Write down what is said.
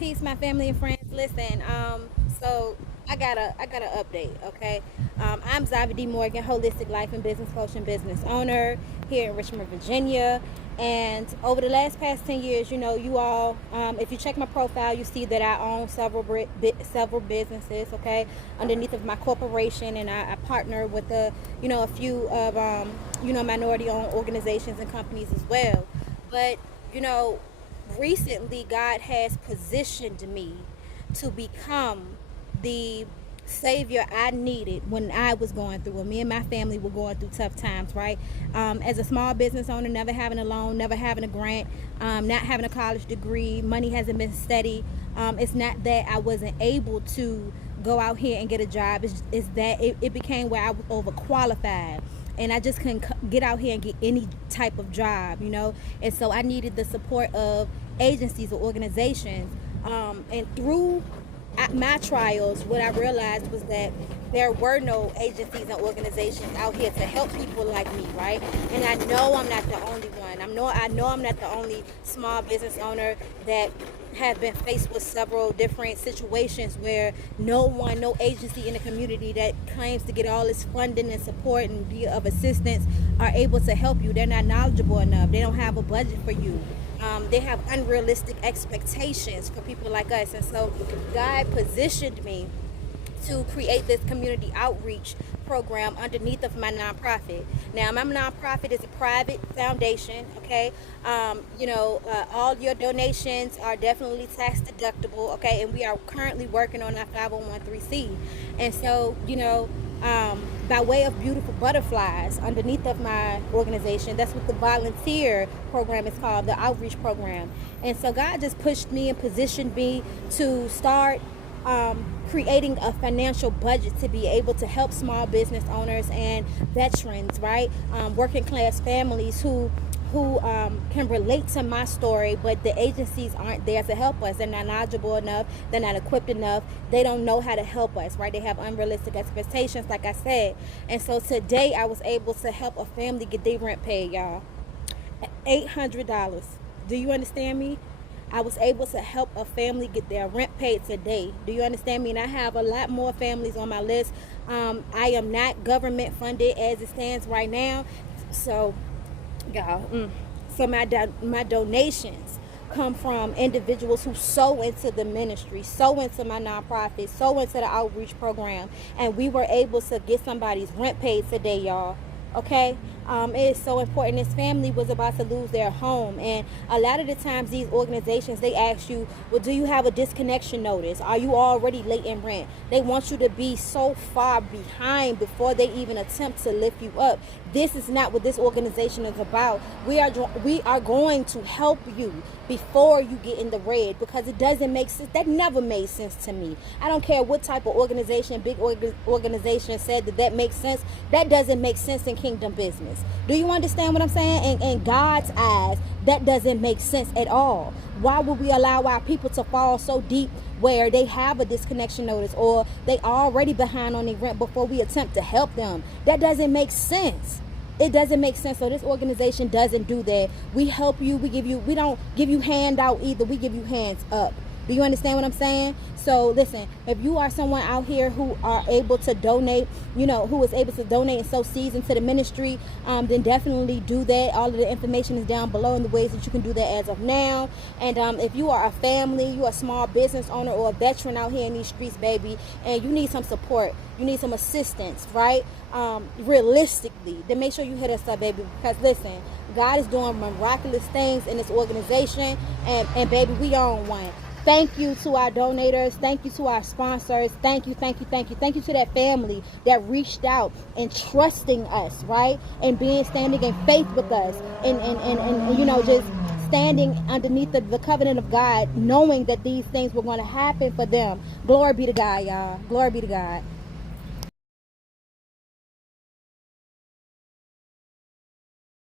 Peace, my family and friends. Listen, so I got an update, okay? I'm Zavi D. Morgan, holistic life and business coach and business owner here in Richmond, Virginia. And over the past 10 years, you all, if you check my profile, you see that I own several businesses, okay, underneath of my corporation, and I partner with a few of minority-owned organizations and companies as well. But you know recently God has positioned me to become the savior I needed when I was going through, when me and my family were going through tough times, right? As a small business owner, never having a loan, never having a grant, not having a college degree, money hasn't been steady. It's not that I wasn't able to go out here and get a job. It's that it became where I was overqualified, and I just couldn't get out here and get any type of job, and so I needed the support of agencies or organizations, and through my trials, what I realized was that there were no agencies and organizations out here to help people like me, right? And I know I'm not the only one. I know I'm not the only small business owner that have been faced with several different situations where no agency in the community that claims to get all this funding and support and be of assistance are able to help you. They're not knowledgeable enough. They don't have a budget for you. They have unrealistic expectations for people like us. And so God positioned me to create this community outreach program underneath of my nonprofit. Now, my nonprofit is a private foundation, okay? All your donations are definitely tax deductible, okay? And we are currently working on our 501c. And so, by way of Beautiful Butterflies, underneath of my organization, that's what the volunteer program is called, the outreach program. And so God just pushed me and positioned me to start creating a financial budget to be able to help small business owners and veterans, right? Working class families who can relate to my story, but the agencies aren't there to help us. They're not knowledgeable enough. They're not equipped enough. They don't know how to help us, right? They have unrealistic expectations, like I said. And so today I was able to help a family get their rent paid, y'all. $800. Do you understand me? I was able to help a family get their rent paid today. Do you understand me? And I have a lot more families on my list. I am not government funded as it stands right now. So, y'all, so my donations come from individuals who sow into the ministry, sow into my nonprofit, sow into the outreach program. And we were able to get somebody's rent paid today, y'all. Okay? It is so important. This family was about to lose their home, and a lot of the times these organizations, they ask you, well, do you have a disconnection notice? Are you already late in rent? They want you to be so far behind before they even attempt to lift you up. This is not what this organization is about. We are going to help you before you get in the red, because it doesn't make sense. That never made sense to me. I don't care what type of organization, big organization said that makes sense. That doesn't make sense in kingdom business. Do you understand what I'm saying? In God's eyes, that doesn't make sense at all. Why would we allow our people to fall so deep where they have a disconnection notice or they already behind on their rent before we attempt to help them? That doesn't make sense. It doesn't make sense. So this organization doesn't do that. We help you. We don't give you handout either. We give you hands up. Do you understand what I'm saying? So listen, if you are someone out here who are able to donate, who is able to donate and sow seeds into the ministry, then definitely do that. All of the information is down below in the ways that you can do that as of now. And if you are a family, you are a small business owner or a veteran out here in these streets, baby, and you need some support, you need some assistance, right? Realistically, then make sure you hit us up, baby, because listen, God is doing miraculous things in this organization, and baby, we own one. Thank you to our donators. Thank you to our sponsors. Thank you to that family that reached out and trusting us, right? And standing in faith with us, and just standing underneath the covenant of God, knowing that these things were going to happen for them. Glory be to God, y'all. Glory be to God.